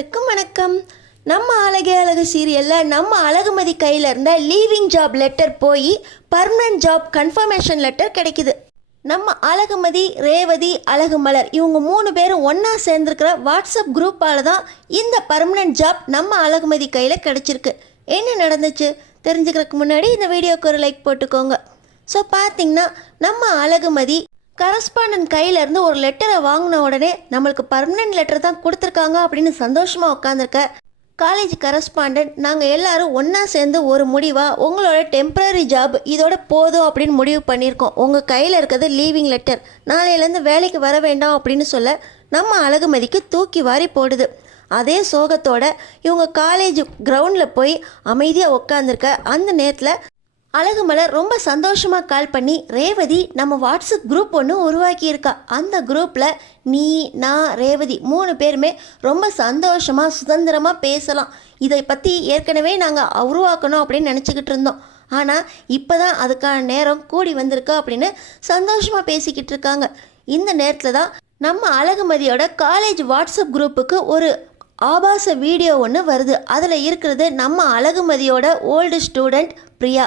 அனைவருக்கும் வணக்கம். நம்ம அழகே அழகு சீரியலில் நம்ம அழகுமதி கையில் இருந்த லீவிங் ஜாப் லெட்டர் போய் பர்மனன்ட் ஜாப் கன்ஃபர்மேஷன் லெட்டர் கிடைக்குது. நம்ம அழகுமதி, ரேவதி, அழகுமலர் இவங்க 3 பேரும் ஒன்றா சேர்ந்துருக்கிற வாட்ஸ்அப் குரூப்பால் தான் இந்த பர்மனன்ட் ஜாப் நம்ம அழகுமதி கையில் கிடச்சிருக்கு. என்ன நடந்துச்சு தெரிஞ்சுக்கிறதுக்கு முன்னாடி இந்த வீடியோக்கு ஒரு லைக் போட்டுக்கோங்க. ஸோ பார்த்தீங்கன்னா நம்ம அழகுமதி கரஸ்பாண்டன்ட் கையிலேருந்து ஒரு லெட்டரை வாங்கின உடனே நம்மளுக்கு பர்மனெண்ட் லெட்டர் தான் கொடுத்துருக்காங்க அப்படின்னு சந்தோஷமாக உட்காந்துருக்க காலேஜ் கரஸ்பாண்டன்ட், நாங்கள் எல்லோரும் ஒன்றா சேர்ந்து ஒரு முடிவாக உங்களோட டெம்ப்ரரி ஜாப் இதோட போதும் அப்படின்னு முடிவு பண்ணியிருக்கோம். உங்கள் கையில் இருக்கிறது லீவிங் லெட்டர், நாளையிலேருந்து வேலைக்கு வர வேண்டாம் அப்படின்னு சொல்ல நம்ம அழகுமதிக்கு தூக்கி வாரி போடுது. அதே சோகத்தோட இவங்க காலேஜ் கிரவுண்டில் போய் அமைதியாக உட்காந்துருக்க அந்த நேரத்தில் அழகுமலர் ரொம்ப சந்தோஷமாக கால் பண்ணி, ரேவதி நம்ம வாட்ஸ்அப் குரூப் ஒன்று உருவாக்கியிருக்கா. அந்த குரூப்பில் நீ, நான், ரேவதி 3 பேருமே ரொம்ப சந்தோஷமாக சுதந்திரமாக பேசலாம். இதை பற்றி ஏற்கனவே நாங்கள் உருவாக்கணும் அப்படின்னு நினச்சிக்கிட்டு இருந்தோம். ஆனால் இப்போ தான் அதுக்கான நேரம் கூடி வந்திருக்கா அப்படின்னு சந்தோஷமாக பேசிக்கிட்டு இருக்காங்க. இந்த நேரத்தில் தான் நம்ம அழகுமதியோட காலேஜ் வாட்ஸ்அப் குரூப்புக்கு ஒரு ஆபாச வீடியோ ஒன்று வருது. அதில் இருக்கிறது நம்ம அழகுமதியோட ஓல்டு ஸ்டூடெண்ட் பிரியா.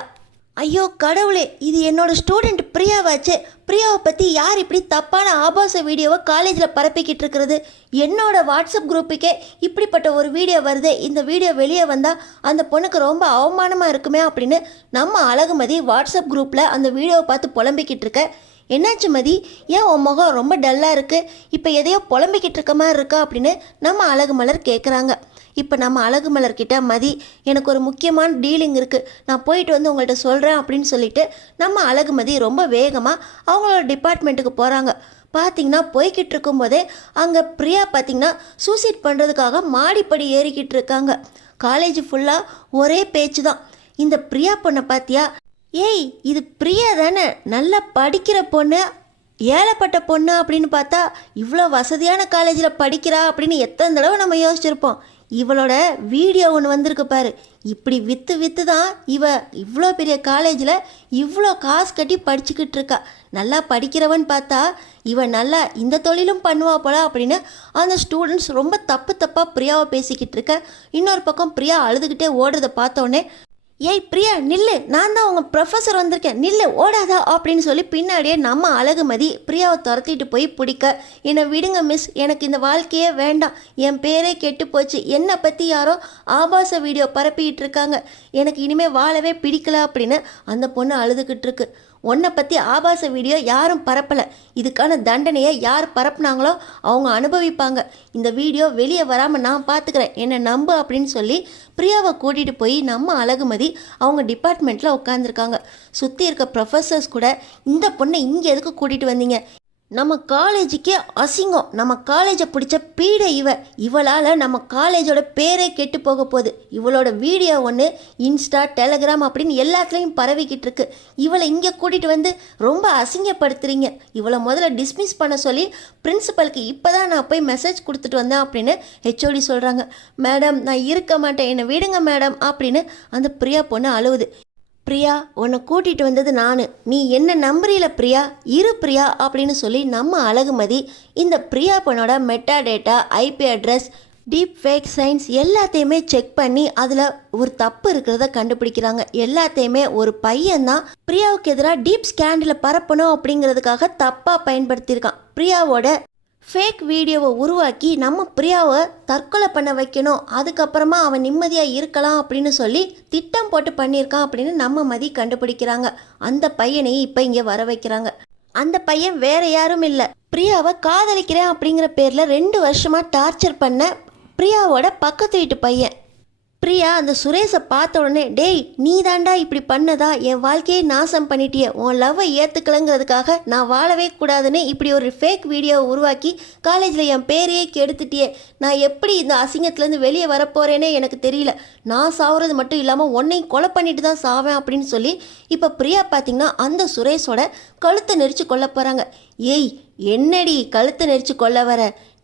ஐயோ கடவுளே, இது என்னோட ஸ்டூடெண்ட் பிரியாவாச்சே. பிரியாவை பற்றி யார் இப்படி தப்பான ஆபாச வீடியோவை காலேஜில் பரப்பிக்கிட்டு இருக்கிறது? என்னோட வாட்ஸ்அப் குரூப்புக்கே இப்படிப்பட்ட ஒரு வீடியோ வருது. இந்த வீடியோ வெளியே வந்தால் அந்த பொண்ணுக்கு ரொம்ப அவமானமாக இருக்குமே அப்படின்னு நம்ம அழகுமதி வாட்ஸ்அப் குரூப்பில் அந்த வீடியோவை பார்த்து புலம்பிக்கிட்டு இருக்க. என்னாச்சு மதி, ஏன் உன் முகம் ரொம்ப டல்லாக இருக்குது? இப்போ எதையோ புலம்பிக்கிட்டு இருக்க மாதிரி இருக்கா அப்படின்னு நம்ம அழகுமலர் கேட்குறாங்க. இப்போ நம்ம அழகுமலர்கிட்ட, மதி எனக்கு ஒரு முக்கியமான டீலிங் இருக்குது, நான் போயிட்டு வந்து உங்கள்கிட்ட சொல்கிறேன் அப்படின்னு சொல்லிட்டு நம்ம அழகுமதி ரொம்ப வேகமாக அவங்களோட டிபார்ட்மெண்ட்டுக்கு போகிறாங்க. பார்த்திங்கன்னா போய்கிட்டு இருக்கும்போதே அங்கே பிரியா பார்த்திங்கன்னா சூசைட் பண்ணுறதுக்காக மாடிப்படி ஏறிக்கிட்டு இருக்காங்க. காலேஜ் ஃபுல்லாக ஒரே பேச்சு தான். இந்த பிரியா பொண்ணை பார்த்தியா? ஏய், இது பிரியா தானே, நல்லா படிக்கிற பொண்ணு, ஏழைப்பட்ட பொண்ணு அப்படின்னு பார்த்தா இவ்வளோ வசதியான காலேஜில் படிக்கிறா அப்படின்னு எத்தனை தடவை நம்ம யோசிச்சிருப்போம். இவளோட வீடியோ ஒன்று வந்திருக்கு பாரு. இப்படி விற்று தான் இவ்வளோ பெரிய காலேஜில் இவ்வளோ காசு கட்டி படிச்சுக்கிட்டு இருக்கா. நல்லா படிக்கிறவன் பார்த்தா இவன் நல்லா இந்த தொழிலும் பண்ணுவா போல அப்படின்னு அந்த ஸ்டூடெண்ட்ஸ் ரொம்ப தப்பாக பிரியாவை பேசிக்கிட்டு இருக்க. இன்னொரு பக்கம் பிரியா அழுதுகிட்டே ஓடுறதை பார்த்தோன்னே, ஏய் பிரியா நில்லு, நான் தான் உங்கள் ப்ரொஃபஸர் வந்திருக்கேன், நில்லு ஓடாதா அப்படின்னு சொல்லி பின்னாடியே நம்ம அழகுமதி பிரியாவை துரத்திட்டு போய் பிடிக்க, என்னை விடுங்க மிஸ், எனக்கு இந்த வாழ்க்கையே வேண்டாம், என் பேரே கெட்டு போச்சு, என்னை பற்றி யாரோ ஆபாச வீடியோ பரப்பிக்கிட்டு இருக்காங்க, எனக்கு இனிமேல் வாழவே பிடிக்கல அப்படின்னு அந்த பொண்ணு அழுதுகிட்டு இருக்கு. உன்னை பற்றி ஆபாச வீடியோ யாரும் பரப்பலை, இதுக்கான தண்டனையை யார் பரப்புனாங்களோ அவங்க அனுபவிப்பாங்க, இந்த வீடியோ வெளியே வராமல் நான் பார்த்துக்கிறேன், என்னை நம்பு அப்படின்னு சொல்லி பிரியாவை கூட்டிகிட்டு போய் நம்ம அழகுமதி அவங்க டிபார்ட்மெண்ட்டில் உட்காந்துருக்காங்க. சுற்றி இருக்க ப்ரொஃபஸர்ஸ் கூட, இந்த பொண்ணை இங்கே எதுக்கு கூட்டிகிட்டு வந்தீங்க, நம்ம காலேஜுக்கே அசிங்கம், நம்ம காலேஜை பிடிச்ச பீடை இவளால் நம்ம காலேஜோட பேரே கெட்டு போக போகுது, இவளோட வீடியோ ஒன்று இன்ஸ்டா, டெலகிராம் அப்படின்னு எல்லாத்துலேயும் பரவிக்கிட்டு இருக்கு, இவளை இங்கே கூட்டிகிட்டு வந்து ரொம்ப அசிங்கப்படுத்துறீங்க, இவளை முதல்ல டிஸ்மிஸ் பண்ண சொல்லி பிரின்சிபலுக்கு இப்போ தான் நான் போய் மெசேஜ் கொடுத்துட்டு வந்தேன் அப்படின்னு ஹெச்ஓடி சொல்கிறாங்க. மேடம் நான் இருக்க மாட்டேன், என்னை விடுங்க மேடம் அப்படின்னு அந்த பிரியா பொண்ணு அழுவுது. பிரியா, உன்னை கூட்டிகிட்டு வந்தது நான், நீ என்ன நம்புறீல பிரியா, இரு பிரியா அப்படின்னு சொல்லி நம்ம அழகுமதி இந்த பிரியா பொண்ணோட meta data, IP address, deep fake science எல்லாத்தையுமே செக் பண்ணி அதில் ஒரு தப்பு இருக்கிறத கண்டுபிடிக்கிறாங்க. எல்லாத்தையுமே ஒரு பையன்தான் பிரியாவுக்கு எதிராக டீப் ஸ்கேண்டில் பரப்பணும் அப்படிங்கிறதுக்காக தப்பாக பயன்படுத்தியிருக்கான். பிரியாவோட ஃபேக் வீடியோவை உருவாக்கி நம்ம பிரியாவை தற்கொலை பண்ண வைக்கணும், அதுக்கப்புறமா அவன் நிம்மதியாக இருக்கலாம் அப்படின்னு சொல்லி திட்டம் போட்டு பண்ணியிருக்கான் அப்படின்னு நம்ம மதி கண்டுபிடிக்கிறாங்க. அந்த பையனையும் இப்போ இங்கே வர வைக்கிறாங்க. அந்த பையன் வேற யாரும் இல்லை, பிரியாவை காதலிக்கிறேன் அப்படிங்கிற பேரில் 2 வருஷமாக டார்ச்சர் பண்ண பிரியாவோட பக்கத்து வீட்டு பையன். பிரியா அந்த சுரேஷை பார்த்த உடனே, டேய் நீ தாண்டா இப்படி பண்ணதா, என் வாழ்க்கையை நாசம் பண்ணிட்டிய, உன் லவ்வை ஏற்றுக்கலங்கிறதுக்காக நான் வாழவே கூடாதுன்னு இப்படி ஒரு ஃபேக் வீடியோவை உருவாக்கி காலேஜில் என் பேரையே கெடுத்துட்டியே, நான் எப்படி இந்த அசிங்கத்துலேருந்து வெளியே வரப்போகிறேனே எனக்கு தெரியல, நான் சாவுறது மட்டும் இல்லாமல் உன்னையும் கொலை பண்ணிட்டு தான் சாவேன் அப்படின்னு சொல்லி இப்போ பிரியா பார்த்திங்கன்னா அந்த சுரேஷோட கழுத்தை நெரிச்சு கொல்ல போகிறாங்க. ஏய் என்னடி கழுத்தை நெரிச்சு கொல்ல வர,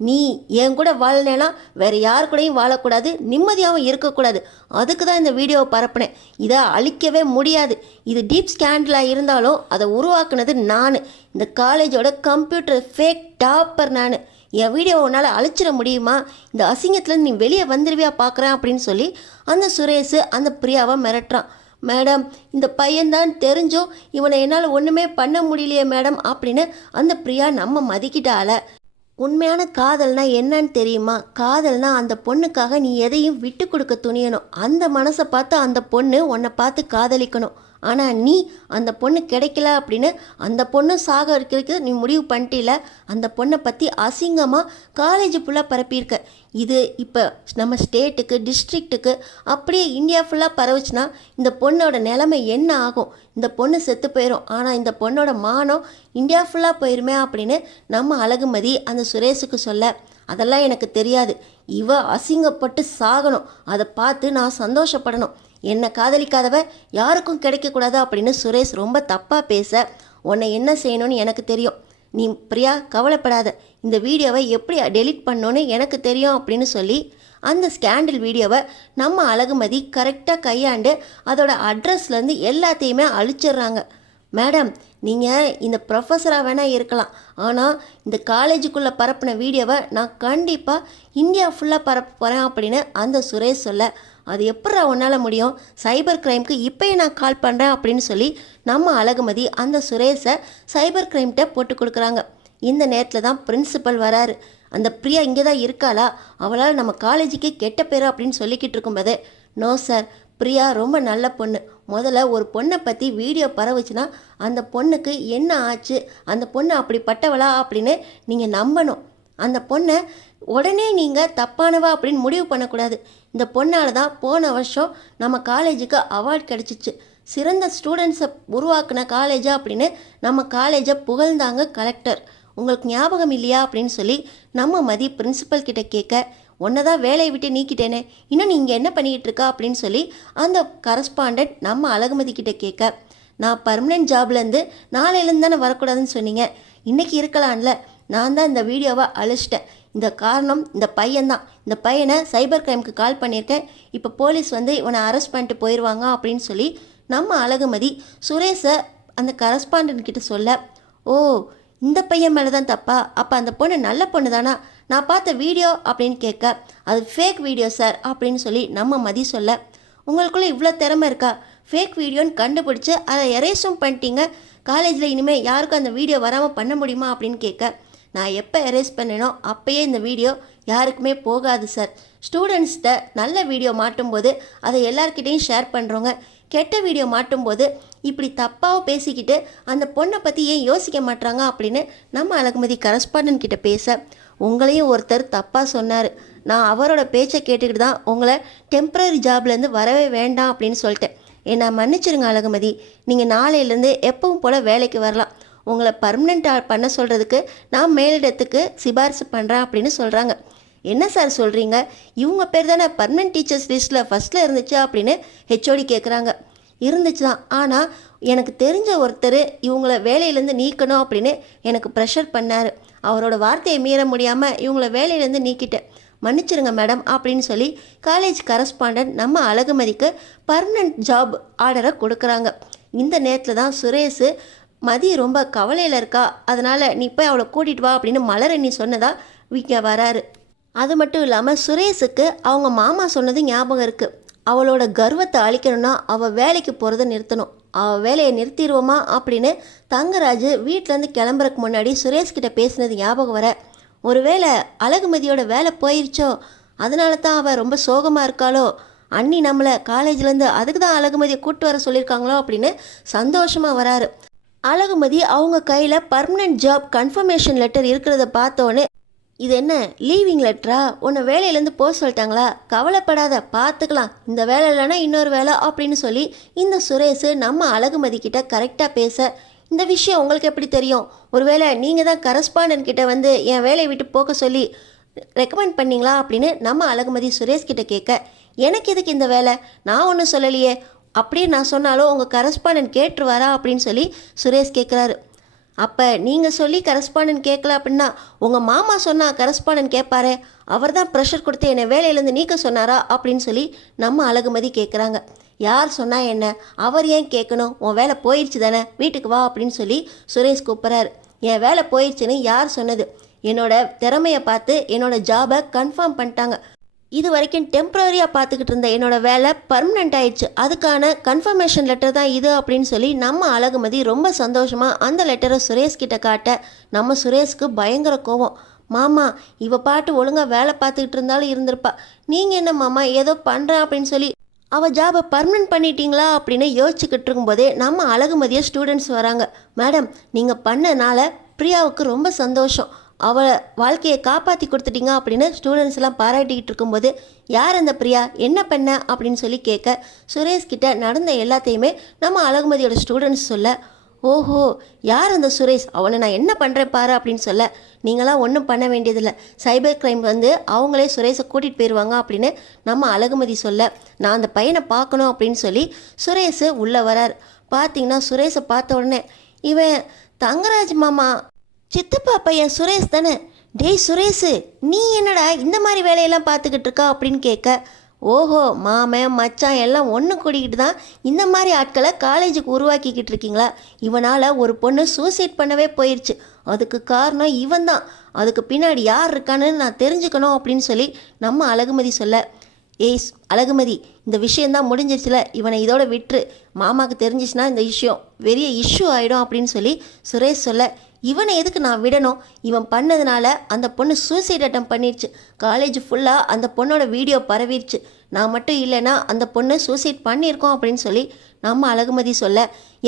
நீ என் கூட வாழனா வேறு யார் கூடயும் வாழக்கூடாது, நிம்மதியாகவும் இருக்கக்கூடாது, அதுக்கு தான் இந்த வீடியோவை பரப்புனேன், இதை அழிக்கவே முடியாது, இது டீப் ஸ்கேண்டலாக இருந்தாலும் அதை உருவாக்குனது நான், இந்த காலேஜோட கம்ப்யூட்டர் ஃபேக் டாப்பர் நான், என் வீடியோவை உன்னால் அழிச்சிட முடியுமா, இந்த அசிங்கத்துலேருந்து நீ வெளியே வந்துடுவியா பார்க்குறேன் அப்படின்னு சொல்லி அந்த சுரேஷ் அந்த பிரியாவை மிரட்டுறான். மேடம், இந்த பையன்தான் தெரிஞ்சும் இவனை என்னால் ஒன்றுமே பண்ண முடியலையே மேடம் அப்படின்னு அந்த பிரியா நம்ம மதிக்கிட்டால. உண்மையான காதல்னா என்னன்னு தெரியுமா? காதல்னா அந்த பொண்ணுக்காக நீ எதையும் விட்டு கொடுக்க துணியணும். அந்த மனசை பார்த்து அந்த பொண்ணு உன்னை பார்த்து காதலிக்கணும். ஆனால் நீ அந்த பொண்ணு கிடைக்கல அப்படின்னு அந்த பொண்ணு சாக இருக்கிறதுக்கு நீ முடிவு பண்ணிட்டில. அந்த பொண்ணை பற்றி அசிங்கமாக காலேஜ் ஃபுல்லாக பரப்பியிருக்க. இது இப்போ நம்ம ஸ்டேட்டுக்கு, டிஸ்ட்ரிக்ட்டுக்கு, அப்படியே இந்தியா ஃபுல்லாக பரவுச்சுன்னா இந்த பொண்ணோட நிலைமை என்ன ஆகும்? இந்த பொண்ணு செத்து போயிடும். ஆனால் இந்த பொண்ணோட மானம் இந்தியா ஃபுல்லாக போயிருமே அப்படின்னு நம்ம அழகுமதி அந்த சுரேஷுக்கு சொல்ல, அதெல்லாம் எனக்கு தெரியாது, இவ அசிங்கப்பட்டு சாகணும், அதை பார்த்து நான் சந்தோஷப்படணும், என்னை காதலிக்காதவ யாருக்கும் கிடைக்கக்கூடாது அப்படின்னு சுரேஷ் ரொம்ப தப்பாக பேச, உன்னை என்ன செய்யணும்னு எனக்கு தெரியும், நீ பிரியா கவலைப்படாத, இந்த வீடியோவை எப்படி டெலீட் பண்ணணுன்னு எனக்கு தெரியும் அப்படின்னு சொல்லி அந்த ஸ்கேண்டல் வீடியோவை நம்ம அழகுமதி கரெக்டாக கையாண்டு அதோட அட்ரஸ்லேருந்து எல்லாத்தையுமே அழிச்சிடுறாங்க. மேடம், நீங்கள் இந்த ப்ரொஃபஸராக வேணால் இருக்கலாம், ஆனால் இந்த காலேஜுக்குள்ளே பரப்பின வீடியோவை நான் கண்டிப்பாக இந்தியா ஃபுல்லாக பரப்ப போகிறேன் அப்படின்னு அந்த சுரேஷ் சொல்ல, அது எப்படா உன்னால் முடியும், சைபர் கிரைமுக்கு இப்போயே நான் கால் பண்ணுறேன் அப்படின்னு சொல்லி நம்ம அழகுமதி அந்த சுரேஷை சைபர் கிரைம்கிட்ட போட்டு கொடுக்குறாங்க. இந்த நேரத்தில் தான் பிரின்சிபல் வராரு. அந்த பிரியா இங்கே தான் இருக்காளா, அவளால் நம்ம காலேஜுக்கே கெட்ட பேர் அப்படின்னு சொல்லிக்கிட்டு இருக்கும்போது, நோ சார், பிரியா ரொம்ப நல்ல பொண்ணு, முதல்ல ஒரு பொண்ணை பற்றி வீடியோ பரவுச்சுன்னா அந்த பொண்ணுக்கு என்ன ஆச்சு, அந்த பொண்ணு அப்படிப்பட்டவளா அப்படின்னு நீங்கள் நம்பணும். அந்த பொண்ணை உடனே நீங்கள் தப்பானவா அப்படின்னு முடிவு பண்ணக்கூடாது. இந்த பொண்ணால் தான் போன வருஷம் நம்ம காலேஜுக்கு அவார்ட் கிடச்சிச்சு, சிறந்த ஸ்டூடெண்ட்ஸை உருவாக்குன காலேஜா அப்படின்னு நம்ம காலேஜை புகழ்ந்தாங்க கலெக்டர். உங்களுக்கு ஞாபகம் இல்லையா அப்படின்னு சொல்லி நம்ம மதி பிரின்சிபல் கிட்ட கேட்க, உன்னை தான் வேலையை விட்டு நீக்கிட்டேனே, இன்னும் நீங்கள் என்ன பண்ணிக்கிட்டு இருக்கா அப்படின்னு சொல்லி அந்த கரஸ்பாண்டன்ட் நம்ம அழகுமதி கிட்ட கேட்க, நான் பர்மனெண்ட் ஜாப்லேருந்து நாளையிலேருந்து தானே வரக்கூடாதுன்னு சொன்னீங்க, இன்றைக்கி இருக்கலாம்ல, நான் தான் இந்த வீடியோவை அழிச்சிட்டேன், இந்த காரணம் இந்த பையன்தான், இந்த பையனை சைபர் கிரைமுக்கு கால் பண்ணியிருக்கேன், இப்போ போலீஸ் வந்து இவனை அரெஸ்ட் பண்ணிட்டு போயிடுவாங்க அப்படின்னு சொல்லி நம்ம அழகுமதி சுரேஷை அந்த கரஸ்பாண்டன்ட் கிட்ட சொல்ல, ஓ இந்த பையன் மேலே தான் தப்பா, அப்போ அந்த பொண்ணு நல்ல பொண்ணு தானா, நான் பார்த்த வீடியோ அப்படின்னு கேட்க, அது ஃபேக் வீடியோ சார் அப்படின்னு சொல்லி நம்ம மதி சொல்ல, உங்களுக்குள்ளே இவ்வளோ திறமை இருக்கா, ஃபேக் வீடியோன்னு கண்டுபிடிச்சி அதை எரேஸும் பண்ணிட்டீங்க, காலேஜில் இனிமேல் யாருக்கும் அந்த வீடியோ வராமல் பண்ண முடியுமா அப்படின்னு கேட்க, நான் எப்போ எரேஸ் பண்ணேனோ அப்போயே இந்த வீடியோ யாருக்குமே போகாது சார், ஸ்டூடெண்ட்ஸ்கிட்ட நல்ல வீடியோ மாட்டும்போது அதை எல்லார்கிட்டையும் ஷேர் பண்ணுறோங்க, கெட்ட வீடியோ மாட்டும்போது இப்படி தப்பாக பேசிக்கிட்டு அந்த பொண்ணை பற்றி ஏன் யோசிக்க மாட்டாங்க அப்படின்னு நம்ம அழகுமதி கரஸ்பாண்டன்ட் கிட்ட பேச, உங்களையும் ஒருத்தர் தப்பாக சொன்னார், நான் அவரோட பேச்சை கேட்டுக்கிட்டு தான் உங்களை டெம்ப்ரரி ஜாப்லேருந்து வரவே வேண்டாம் அப்படின்னு சொல்லிட்டேன், என்னை மன்னிச்சிருங்க அழகுமதி, நீங்கள் நாளையிலேருந்து எப்பவும் போல் வேலைக்கு வரலாம், உங்களை பர்மனெண்ட் பண்ண சொல்கிறதுக்கு நான் மேலிடத்துக்கு சிபாரிசு பண்ணுறேன் அப்படின்னு சொல்கிறாங்க. என்ன சார் சொல்கிறீங்க, இவங்க பேர் தானே பர்மனெண்ட் டீச்சர்ஸ் லிஸ்ட்டில் ஃபஸ்ட்டில் இருந்துச்சு அப்படின்னு ஹெச்ஓடி கேட்குறாங்க. இருந்துச்சு தான், ஆனால் எனக்கு தெரிஞ்ச ஒருத்தர் இவங்கள வேலையிலேருந்து நீக்கணும் அப்படின்னு எனக்கு ப்ரெஷர் பண்ணார், அவரோட வார்த்தையை மீற முடியாமல் இவங்கள வேலையிலேருந்து நீக்கிட்டேன், மன்னிச்சிருங்க மேடம் அப்படின்னு சொல்லி காலேஜ் கரஸ்பாண்டன்ட் நம்ம அழகுமதிக்கு பர்மனெண்ட் ஜாப் ஆர்டரை கொடுக்குறாங்க. இந்த நேரத்தில் தான் சுரேஷ், மதி ரொம்ப கவலையில் இருக்கா, அதனால் நீ போய் அவளை கூட்டிகிட்டு வா அப்படின்னு மலரணி சொன்னதா இங்கே வராரு. அது மட்டும் இல்லாமல் சுரேஷுக்கு அவங்க மாமா சொன்னது ஞாபகம் இருக்குது, அவளோட கர்வத்தை அழிக்கணும்னா அவள் வேலைக்கு போகிறத நிறுத்தணும், அவள் வேலையை நிறுத்திடுவோமா அப்படின்னு தங்கராஜ் வீட்டிலேருந்து கிளம்புறதுக்கு முன்னாடி சுரேஷ்கிட்ட பேசினது ஞாபகம் வர, ஒருவேளை அழகுமதியோட வேலை போயிடுச்சோ, அதனால தான் அவள் ரொம்ப சோகமாக இருக்காளோ, அண்ணி நம்மளை காலேஜ்லேருந்து அதுக்கு தான் அழகுமதியை கூப்பிட்டு வர சொல்லியிருக்காங்களோ அப்படின்னு சந்தோஷமாக வராரு. அழகுமதி அவங்க கையில் பர்மனெண்ட் ஜாப் கன்ஃபர்மேஷன் லெட்டர் இருக்கிறத பார்த்தோன்னே, இது என்ன லீவிங் லெட்டரா, உன்னை வேலையிலேருந்து போக சொல்லிட்டாங்களா, கவலைப்படாத பார்த்துக்கலாம், இந்த வேலை இல்லைன்னா இன்னொரு வேலை அப்படின்னு சொல்லி இந்த சுரேஷ் நம்ம அழகுமதி கிட்ட கரெக்டாக பேச, இந்த விஷயம் உங்களுக்கு எப்படி தெரியும், ஒருவேளை நீங்கள் தான் கரஸ்பாண்டன்ட் கிட்ட வந்து என் வேலையை விட்டு போக சொல்லி ரெக்கமெண்ட் பண்ணிங்களா அப்படின்னு நம்ம அழகுமதி சுரேஷ் கிட்ட கேட்க, எனக்கு எதுக்கு இந்த வேலை, நான் ஒன்றும் சொல்லலையே, அப்படியே நான் சொன்னாலும் உங்கள் கரஸ்பாண்டன்ட் கேட்டுருவாரா அப்படின்னு சொல்லி சுரேஷ் கேட்குறாரு. அப்போ நீங்கள் சொல்லி கரஸ்பாண்டன்ட் கேட்கல அப்படின்னா உங்கள் மாமா சொன்னால் கரஸ்பாண்டன்ட் கேட்பாரே, அவர் தான் ப்ரெஷர் கொடுத்து என்னை வேலையிலேருந்து நீக்க சொன்னாரா அப்படின்னு சொல்லி நம்ம அழகுமதி கேட்குறாங்க. யார் சொன்னால் என்ன, அவர் ஏன் கேட்கணும், உன் வேலை போயிடுச்சு தானே, வீட்டுக்கு வா அப்படின்னு சொல்லி சுரேஷ் கூப்பிட்றாரு. என் வேலை போயிடுச்சுன்னு யார் சொன்னது, என்னோட திறமையை பார்த்து என்னோட ஜாபை கன்ஃபார்ம் பண்ணிட்டாங்க. இது வரைக்கும் டெம்ப்ரரியாக பார்த்துக்கிட்டு இருந்த என்னோட வேலை பர்மனெண்ட் ஆயிடுச்சு. அதுக்கான கன்ஃபர்மேஷன் லெட்டர் தான் இது அப்படின்னு சொல்லி நம்ம அழகுமதி ரொம்ப சந்தோஷமாக அந்த லெட்டரை சுரேஷ் கிட்ட காட்ட நம்ம சுரேஷ்க்கு பயங்கர கோவம். மாமா, இவ பாட்டு ஒழுங்காக வேலை பார்த்துக்கிட்டு இருந்தாலும் இருந்திருப்பா. நீங்கள் என்ன மாமா ஏதோ பண்ணுறேன் அப்படின்னு சொல்லி அவள் ஜாபை பர்மனெண்ட் பண்ணிட்டீங்களா அப்படின்னு யோசிச்சுக்கிட்டு இருக்கும்போதே நம்ம அழகுமதியை ஸ்டூடெண்ட்ஸ் வராங்க. மேடம், நீங்கள் பண்ணனால பிரியாவுக்கு ரொம்ப சந்தோஷம், அவளை வாழ்க்கையை காப்பாற்றி கொடுத்துட்டீங்க அப்படின்னு ஸ்டூடெண்ட்ஸ் எல்லாம் பாராட்டிக்கிட்டு இருக்கும்போது, யார் அந்த பிரியா, என்ன பண்ண அப்படின்னு சொல்லி கேட்க சுரேஷ்கிட்ட நடந்த எல்லாத்தையுமே நம்ம அழகுமதியோட ஸ்டூடெண்ட்ஸ் சொல்ல, ஓஹோ யார் அந்த சுரேஷ், அவனை நான் என்ன பண்ணுறேன் பாரு அப்படின்னு சொல்ல, நீங்களாம் ஒன்றும் பண்ண வேண்டியதில்லை, சைபர் கிரைம் வந்து அவங்களே சுரேஷை கூட்டிகிட்டு போயிடுவாங்க அப்படின்னு நம்ம அழகுமதி சொல்ல, நான் அந்த பையனை பார்க்கணும் அப்படின்னு சொல்லி சுரேஷ் உள்ளே வரார். பார்த்தீங்கன்னா சுரேஷை பார்த்த உடனே, இவன் தங்கராஜ் மாமா சித்தப்பா பையன் சுரேஷ் தானே, டேய் சுரேஷு நீ என்னடா இந்த மாதிரி வேலையெல்லாம் பார்த்துக்கிட்டு இருக்கா அப்படின்னு கேட்க, ஓஹோ மாமன் மச்சான் எல்லாம் ஒன்று கூடிக்கிட்டு தான் இந்த மாதிரி ஆட்களை காலேஜுக்கு உருவாக்கிக்கிட்டு இருக்கீங்களா, இவனால் ஒரு பொண்ணு சூசைட் பண்ணவே போயிடுச்சு, அதுக்கு காரணம் இவன் தான், அதுக்கு பின்னாடி யார் இருக்கான்னு நான் தெரிஞ்சுக்கணும் அப்படின்னு சொல்லி நம்ம அழகுமதி சொல்ல, ஏய் அழகுமதி, இந்த விஷயந்தான் முடிஞ்சிருச்சுல, இவனை இதோட விட்டுரு, மாமாவுக்கு தெரிஞ்சிச்சுன்னா இந்த விஷயம் பெரிய இஷ்யூ ஆகிடும் அப்படின்னு சொல்லி சுரேஷ் சொல்ல, இவனை எதுக்கு நான் விடணும், இவன் பண்ணதுனால அந்த பொண்ணு சூசைட் அட்டம் பண்ணிடுச்சு, காலேஜ் ஃபுல்லாக அந்த பொண்ணோட வீடியோ பரவிடுச்சு, நான் மட்டும் இல்லைன்னா அந்த பொண்ணு சூசைட் பண்ணியிருக்கோம் அப்படின்னு சொல்லி நம்ம அழகுமதி சொல்ல,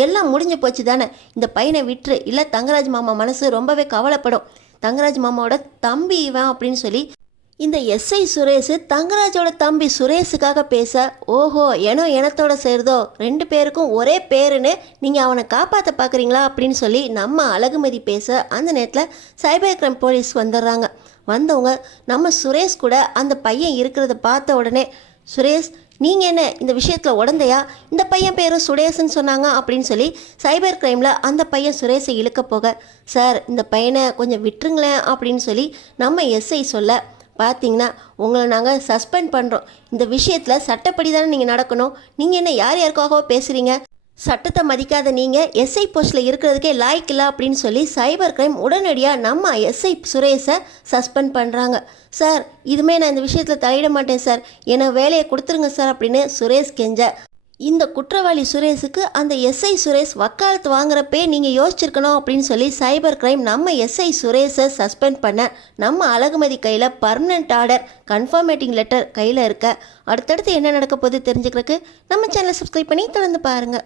எல்லாம் முடிஞ்சு போச்சு தானே, இந்த பையனை விட்டுரு, இல்லை தங்கராஜ் மாமா மனசு ரொம்பவே கவலைப்படும், தங்கராஜ் மாமாவோட தம்பி இவன் அப்படின்னு சொல்லி இந்த எஸ்ஐ சுரேஷ் தங்கராஜோட தம்பி சுரேஷுக்காக பேச, ஓஹோ எனத்தோட சேர்தோ, ரெண்டு பேருக்கும் ஒரே பேருன்னு நீங்கள் அவனை காப்பாற்ற பார்க்குறீங்களா அப்படின்னு சொல்லி நம்ம அழகுமதி பேச, அந்த நேரத்தில் சைபர் கிரைம் போலீஸ் வந்துடுறாங்க. வந்தவங்க நம்ம சுரேஷ் கூட அந்த பையன் இருக்கிறத பார்த்த உடனே, சுரேஷ் நீங்கள் என்ன இந்த விஷயத்தில் உடந்தையா, இந்த பையன் பேரும் சுரேஷ்ன்னு சொன்னாங்க அப்படின்னு சொல்லி சைபர் கிரைமில் அந்த பையன் சுரேஷை இழுக்க போக, சார் இந்த பையனை கொஞ்சம் விட்டுருங்களேன் அப்படின்னு சொல்லி நம்ம எஸ்ஐ சொல்ல, பார்த்தீங்கன்னா உங்களை நாங்கள் சஸ்பெண்ட் பண்ணுறோம், இந்த விஷயத்தில் சட்டப்படி தானே நீங்கள் நடக்கணும், நீங்கள் என்ன யாருக்காகவோ பேசுகிறீங்க, சட்டத்தை மதிக்காத நீங்கள் எஸ்ஐ போஸ்ட்டில் இருக்கிறதுக்கே லாய்க்கு இல்லை அப்படின்னு சொல்லி சைபர் கிரைம் உடனடியாக நம்ம எஸ்ஐ சுரேஷை சஸ்பெண்ட் பண்ணுறாங்க. சார் இதுமே நான் இந்த விஷயத்தில் தலையிட மாட்டேன் சார், என்னை வேலையை கொடுத்துருங்க சார் அப்படின்னு சுரேஷ் கெஞ்ச, இந்த குற்றவாளி சுரேஷுக்கு அந்த எஸ்ஐ சுரேஷ் வக்காலத்து வாங்குறப்பே நீங்கள் யோசிச்சிருக்கணும் அப்படின்னு சொல்லி சைபர் கிரைம் நம்ம எஸ்ஐ சுரேஷை சஸ்பெண்ட் பண்ண, நம்ம அழகுமதி கையில் பர்மனெண்ட் ஆர்டர் கன்ஃபர்மேட்டிங் லெட்டர் கையில் இருக்க. அடுத்தடுத்து என்ன நடக்க போகுது தெரிஞ்சுக்கிறதுக்கு நம்ம சேனலை சப்ஸ்கிரைப் பண்ணி தொடர்ந்து பாருங்கள்.